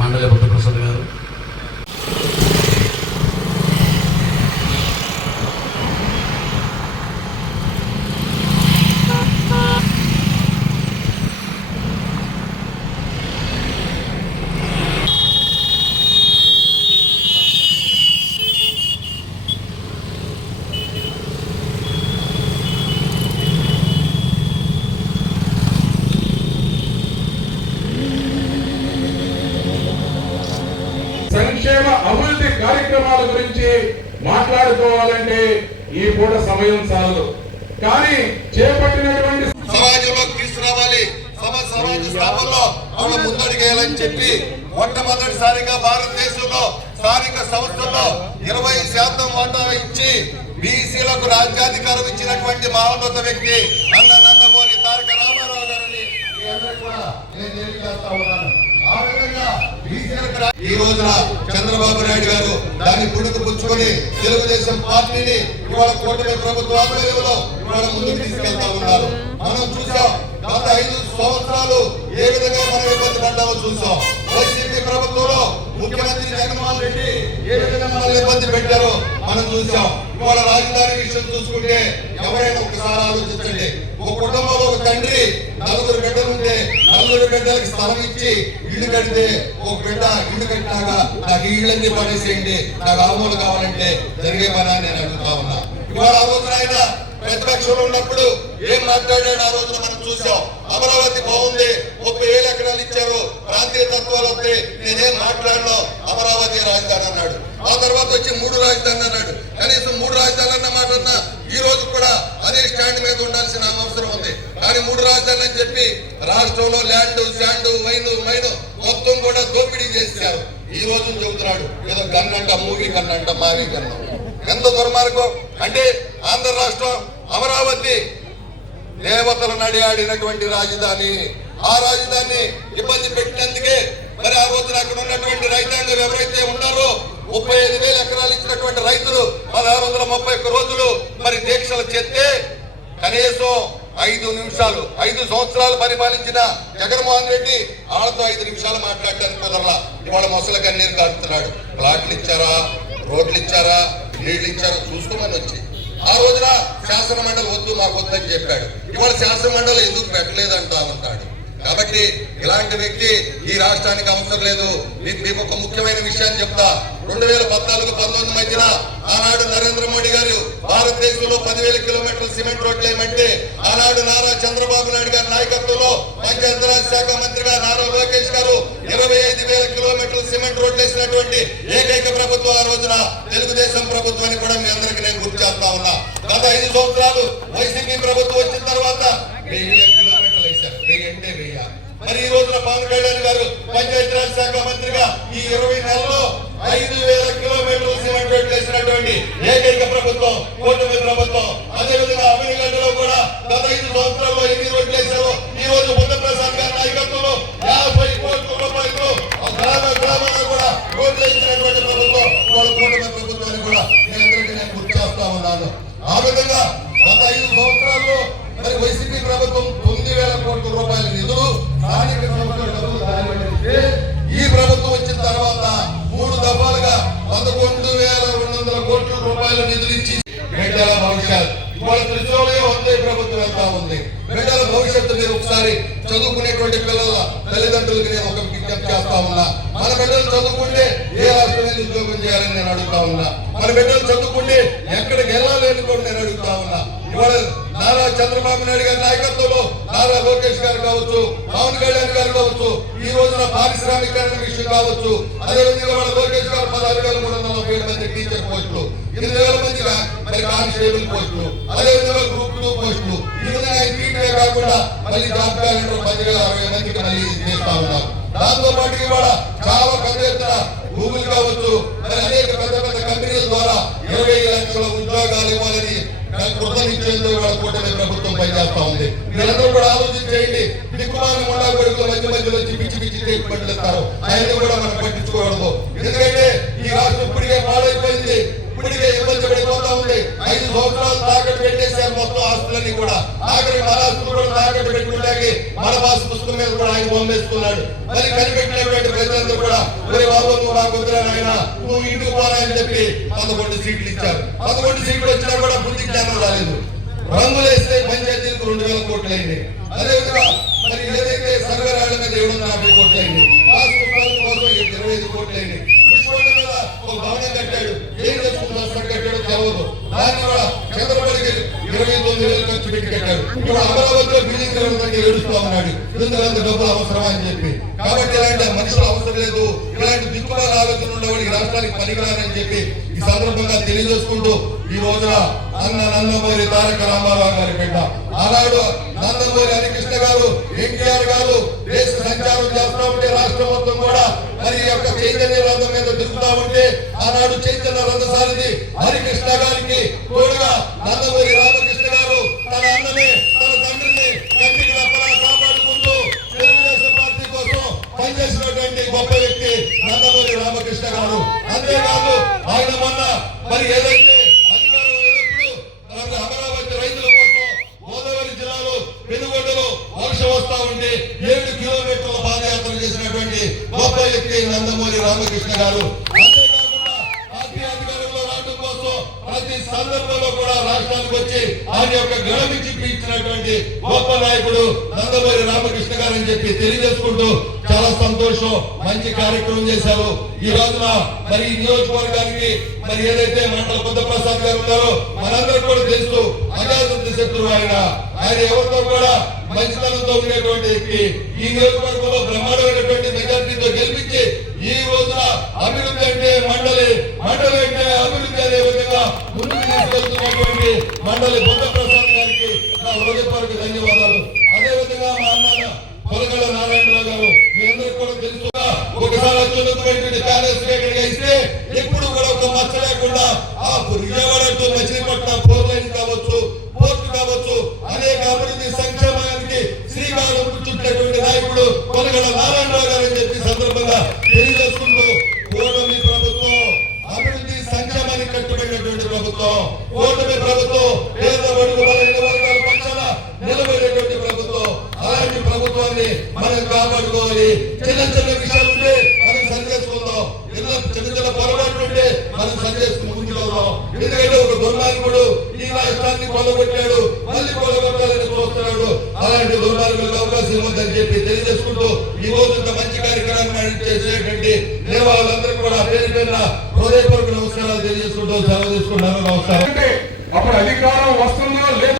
మండలి బుద్ధప్రసాద్ గారు, సంక్షేమ అభివృద్ధి కార్యక్రమాల గురించి మాట్లాడుకోవాలంటే ఈ పూట సమయం చాలదు. కానీ చేపట్టినటువంటి సమాజంలోకి తీసుకురావాలి, సమాజ స్థాపనలో వాళ్ళు ముందడిగేయాలని చెప్పి మొట్టమొదటిసారిగా భారతదేశంలో స్థానిక సంస్థల్లో 20% వాటా ఇచ్చి బీసీలకు రాజ్యాధికారం ఇచ్చినటువంటి మహోన్నత వ్యక్తి అన్న నందమూరి తారక రామారావు గారిని నేను తెలియజేస్తా ఉన్నాను. ఆ విధంగా ఈ రోజున చంద్రబాబు నాయుడు గారు దాన్ని పుడుకు పుచ్చుకొని తెలుగుదేశం పార్టీని ఇవాళ కూటమి ప్రభుత్వ ఆధ్వర్యంలో ఇవాళ ముందుకు తీసుకెళ్తా ఉన్నారు. మనం చూసాం గత 5 సంవత్సరాలు ఏ విధంగా మనం ఇబ్బంది పడ్డామో చూసాం. వైసీపీ ప్రభుత్వంలో ముఖ్యమంత్రి జగన్మోహన్ రెడ్డి ఏ విధంగా మనల్ని ఇబ్బంది పెట్టారో మనం చూసాం. ఇవాళ రాజధాని విషయం చూసుకుంటే ఎవరైనా ఒకసారి ఆలోచించండి. ఒక కుటుంబంలో ఒక తండ్రి 4 బిడ్డలుంటే 4 బిడ్డలకి స్థలం ఇచ్చి ఇల్లు కడితే ఒక బిడ్డ ఇల్లు కట్టినాక నాకు ఇళ్ళన్నీ పడేసేయండి, నాకు ఆమోలు కావాలంటే జరిగే పని నేను అడుగుతా ఉన్నా. ఇవాళ ఆ రోజున ఆయన ప్రతిపక్షంలో ఉన్నప్పుడు ఏం మాట్లాడాడు ఆ రోజున మనం చూసాం. అమరావతి బాగుంది, 30,000 ఎకరాలు ఇచ్చారు, ప్రాంతీయ తత్వాలు వస్తే నేనేం మాట్లాడను, అమరావతి రాజధాని అన్నాడు. ఆ తర్వాత వచ్చి 3 రాజధానులు అన్నాడు. కనీసం 3 రాజధానులు అన్న మాట అన్నా ఈ రోజు కూడా అదే స్టాండ్ మీద ఉండాల్సిన అవసరం ఉంది. కానీ 3 రాజధానులు అని చెప్పి రాష్ట్రంలో ల్యాండ్, శాండ్, మైను మొత్తం కూడా దోపిడీ చేశారు. ఈ రోజు చెబుతున్నాడు ఏదో గన్నంట, మూవీ కన్నంట, మావీ కన్నం. ఎంత దుర్మార్గం అంటే ఆంధ్ర రాష్ట్రం అమరావతి దేవతలు నడియాడినటువంటి రాజధాని. ఆ రాజధాని ఇబ్బంది పెట్టినందుకే మరి ఆ రోజున అక్కడ ఉన్నటువంటి రైతాంగం ఎవరైతే ఉన్నారో 35,000 ఎకరాలు ఇచ్చినటువంటి రైతులు 1631 రోజులు మరి దీక్షలు చేస్తే కనీసం 5 సంవత్సరాలు పరిపాలించిన జగన్మోహన్ రెడ్డి వాళ్ళతో 5 నిమిషాలు మాట్లాడటానికి కుదరలా. ఇవాళ మొసలు కన్నీరు కారుతున్నాడు. ప్లాట్లు ఇచ్చారా, రోడ్లు ఇచ్చారా, నీళ్లు ఇచ్చారా చూసుకోమని వచ్చి ఆ రోజున శాసన మండలి వద్దు మాకు వద్దని చెప్పాడు. ఇవాళ శాసన మండలి ఎందుకు పెట్టలేదంటా ఉంటాడు. కాబట్టి ఇలాంటి వ్యక్తి ఈ రాష్ట్రానికి అవసరం లేదు. మీకు ఒక ముఖ్యమైన విషయాన్ని చెప్తా. 2014-19 మధ్యన ఆనాడు నరేంద్ర మోడీ గారు భారతదేశంలో 10,000 కిలోమీటర్ల సిమెంట్ రోడ్లు ఏమంటే ఆనాడు నారా చంద్రబాబు నాయుడు గారి నాయకత్వంలో పంచాయతీరాజ్ శాఖ మంత్రిగా నారా లోకేష్ గారు 25,000 కిలోమీటర్ల సిమెంట్ రోడ్లు వేసినటువంటి ఏకైక ప్రభుత్వం ఆ రోజున తెలుగుదేశం ప్రభుత్వాన్ని కూడా మీ అందరికీ నేను గుర్తు చేస్తా ఉన్నా. గత 5 సంవత్సరాలు వైసీపీ ప్రభుత్వం వచ్చిన తర్వాత 1000 కిలోమీటర్లు వేశారు. 1000 మరి ఈ రోజున పవన్ కళ్యాణ్ గారు పంచాయతీరాజ్ శాఖ మంత్రిగా ఈ 20 నెలల్లో 5,000 కిలోమీటర్లు సిమెంట్ రోడ్లు వేసినటువంటి ఏకైక ప్రభుత్వం కూటమి ప్రభుత్వం. అదేవిధంగా అమీర్గఢ్లో కూడా గత 5 సంవత్సరాల్లో ఎన్ని రోడ్లు వేశారో ఈ రోజు బుద్ధప్రసాద్ గారి నాయకత్వంలో 50 కోట్ల రూపాయలతో గ్రామాల్లో కూడా రోడ్లు వేసినటువంటి ప్రభుత్వం వాళ్ళ కూటమి ప్రభుత్వాన్ని కూడా మీ అందరికీ నేను గుర్తు చేస్తా ఉన్నాను. ఆ విధంగా గత 5 సంవత్సరాల్లో మరి వైసీపీ ప్రభుత్వం 9,000 కోట్ల రూపాయల నిధులు స్థానిక సంస్థల డబ్బులు దారిపట్టిస్తే ఈ ప్రభుత్వం వచ్చిన తర్వాత 3 దఫాలుగా 11,200 కోట్ల రూపాయల నిధులు ఇచ్చి బిడ్డల భవిష్యత్ ఇవాళ త్రిశూలం ఉంది, ప్రభుత్వం వెళ్తా ఉంది. బిడ్డల భవిష్యత్తు మీరు ఒకసారి చదువుకునేటువంటి పిల్లల తల్లిదండ్రులకి నేను ఒక విజ్ఞప్తి చేస్తా ఉన్నా. మన బిడ్డలు చదువుకుంటే ఏ రాష్ట్రం వెళ్ళి ఉద్యోగం చేయాలని నేను అడుగుతా ఉన్నా. మన బిడ్డలు చదువుకుంటే ఎక్కడికి వెళ్ళాలని కూడా నేను అడుగుతా ఉన్నా. ఇవాళ నారా చంద్రబాబు నాయుడు గారి నాయకత్వంలో నారా లోకేష్ గారు కావచ్చు, పవన్ కళ్యాణ్ గారు కావచ్చు, ఈ రోజున పారిశ్రామికరణ విషయం కావచ్చు, అదేవిధంగా వాళ్ళ లోకేష్ గారు 16,340 మంది టీచర్ పోస్టులు, 8,000 మంది మరి కానిస్టేబుల్ పోస్టులు, అదేవిధంగా గ్రూప్ 2 పోస్టులు, ఈ విధంగా ఇంటికే కాకుండా మళ్ళీ జాబ్ క్యాలెండర్ 10,060 మందికి మళ్ళీ చేస్తా ఉన్నారు. దాంతో పాటు ఇవాళ చాలా పెద్ద ఎత్తున గూగుల్ కావచ్చు, మరి అనేక పెద్ద కంపెనీల ద్వారా 20 లక్షల ఉద్యోగాలు ఇవ్వాలని కృతనిశ్చయంతో ఇవాళ కూటమి ప్రభుత్వం పనిచేస్తా ఉంది. మీరందరూ కూడా ఆలోచించేయండి. దిక్కుమాలి మొండా కొడుకుల మధ్యలో పిచ్చి ట్రీట్మెంట్లు ఇస్తారు. ఆయన్ని కూడా మనం పట్టించుకోవడదు. ఎందుకంటే ఈ రాష్ట్రం ఇప్పటికే పాడైపోయింది, ఇప్పటికే ఇబ్బంది పడిపోతా ఉంది. 5 సంవత్సరాలు తాకట్టు పెట్టేశారు మొత్తం ఆస్తులన్నీ కూడా. ఆఖరి మన ఆస్తులు కూడా తాకట్టు పెట్టుకుంటాకి మన పాస్ పుస్తకం మీద కూడా ఆయన బొమ్మేసుకున్నాడు. మరి కనిపెట్టినటువంటి ప్రజలందరూ కూడా ఒరే బాబు నువ్వు మాకు వద్దురా నాయన నువ్వు ఇంటికి పోరా అని చెప్పి 11 సీట్లు ఇచ్చారు. 11 సీట్లు వచ్చినా కూడా బుద్ధి జ్ఞానం రాలేదు. రంగులు వేస్తే పంచాయతీలకు 2000 కోట్లు అయింది. అదేవిధంగా మరి ఏదైతే సర్వే రాళ్ల మీద 750 కోట్లు అయింది. పాస్ పుస్తకాల కోసం 25 కోట్లు అయింది. పుష్పండ మీద ఒక భవనం కట్టాడు. ఏం చేసుకుంటూ కట్టాడో తెలియదు. దాన్ని కూడా చంద్రబాబుకి 29,000 ఖర్చు పెట్టి కట్టాడు. ఇప్పుడు అమరావతిలో బిల్డింగ్ కట్టడానికి ఏడుస్తూ ఉన్నాడు. ఎందుకంత డబ్బులు అవసరమా అని చెప్పి. కాబట్టి ఇలాంటి మనుషులు అవసరం లేదు. ఇలాంటి దిక్కుమాల ఆలోచన ఉండేవాడికి రాష్ట్రానికి పనికిరానని చెప్పి ఈ సందర్భంగా తెలియజేసుకుంటూ ఈ రోజున అన్న నందమూరి తారక రామారావు గారి బిడ్డ ఆనాడు నందమూరి హరికృష్ణ గారు ఎన్టీఆర్ గారు దేశ సంచారం చేస్తూ ఉంటే రాష్ట్రం మొత్తం కూడా మరి యొక్క చైతన్య రథం మీద తిరుగుతూ ఉంటే ఆనాడు చైతన్య రథసారిది హరికృష్ణ గారికి తోడుగా నందమూరి రామకృష్ణ గారు తన అన్నని తన తండ్రిని కంటికి రెప్పలా కాపాడుకుంటూ తెలుగుదేశం పార్టీ కోసం పనిచేసినటువంటి గొప్ప వ్యక్తి నందమూరి రామకృష్ణ గారు. అంతేకాదు ఆయన మొన్న మరి ఏదైతే అమరావతి రైతుల కోసం గోదావరి జిల్లాలో పెనుగొండలో వర్షం వస్తా ఉంటే 7 కిలోమీటర్ల పాదయాత్ర చేసినటువంటి గొప్ప వ్యక్తి నందమూరి రామకృష్ణ గారు. అంతేకాకుండా పార్టీ అధికారంలో రావడం కోసం ప్రతి సందర్భంలో కూడా రాష్ట్రానికి వచ్చి ఆయన యొక్క గడమిచ్చి ఇచ్చినటువంటి గొప్ప నాయకుడు నందమూరి రామకృష్ణ గారు అని చెప్పి తెలియజేసుకుంటూ చాలా సంతోషం. మంచి కార్యక్రమం చేశారు. ఈ రోజున మరి ఈ నియోజకవర్గానికి మరి ఏదైతే మండల బుద్ధప్రసాద్ గారు ఉన్నారో మనందరూ కూడా తెలుసు. అజాత శత్రువు ఆయన ఎవరితో కూడా మంచితనంతో ఉండేటువంటి వ్యక్తి. ఈ నియోజకవర్గంలో బ్రహ్మాండమైనటువంటి మెజార్టీతో గెలిపించి ఈ రోజున అభివృద్ధి అంటే మండలి అంటే అభివృద్ధి అనే విధంగా ముందుకు తీసుకెళ్తున్నటువంటి మండలి బుద్ధప్రసాద్ గారికి నా హృదయపూర్వక ధన్యవాదాలు. అదే విధంగా మా అన్న పొలగల నారాయణరావు గారు మీ అందరికీ కూడా తెలుసు. ఒకసారి అత్యున్నతమైనటువంటి కార్యక్రమంగా ఇస్తే ఎప్పుడు కూడా ఒక మచ్చ లేకుండా ఆ విజయవాడ టు మచిలీపట్నం 4 లైన్ కావచ్చు, పోర్టు కావచ్చు, అనేక అభివృద్ధి సంక్షేమానికి శ్రీకారం చుట్టినటువంటి నాయకుడు పొలగల నారాయణరావు గారు అని చెప్పి సందర్భంగా తెలియజేసుకుంటూ కూటమి ప్రభుత్వం అభివృద్ధి సంక్షేమానికి కట్టుబడినటువంటి ప్రభుత్వం, కూటమి ప్రభుత్వం పేద బడుగు బలహీన వర్గాల పక్షాన నిలబడేటువంటి ప్రభుత్వం. అలాంటి ప్రభుత్వాన్ని మనం కాపాడుకోవాలి. చిన్న చిన్న విషయాలు ఉంటే మనం సరి చేసుకుందాం. చిన్న చిన్న పొరపాట్లు ఉంటే మనం సరి చేసుకుని ముందుకు వెళ్దాం. ఎందుకంటే ఒక దుర్మార్గుడు ఈ రాష్ట్రాన్ని కొలగొట్టాడు, మళ్ళీ కొలగొట్టాలని చూస్తున్నాడు. అలాంటి దుర్మార్గులకు అవకాశం ఇవ్వద్దని చెప్పి తెలియజేసుకుంటూ ఈ రోజు ఇంత మంచి కార్యక్రమాన్ని చేసేటువంటి దేవాలందరూ కూడా పేరు పేరున హృదయపూర్వక నమస్కారాలు తెలియజేసుకుంటూ సెలవు తీసుకుంటాను. నమస్కారం. అప్పుడు అధికారం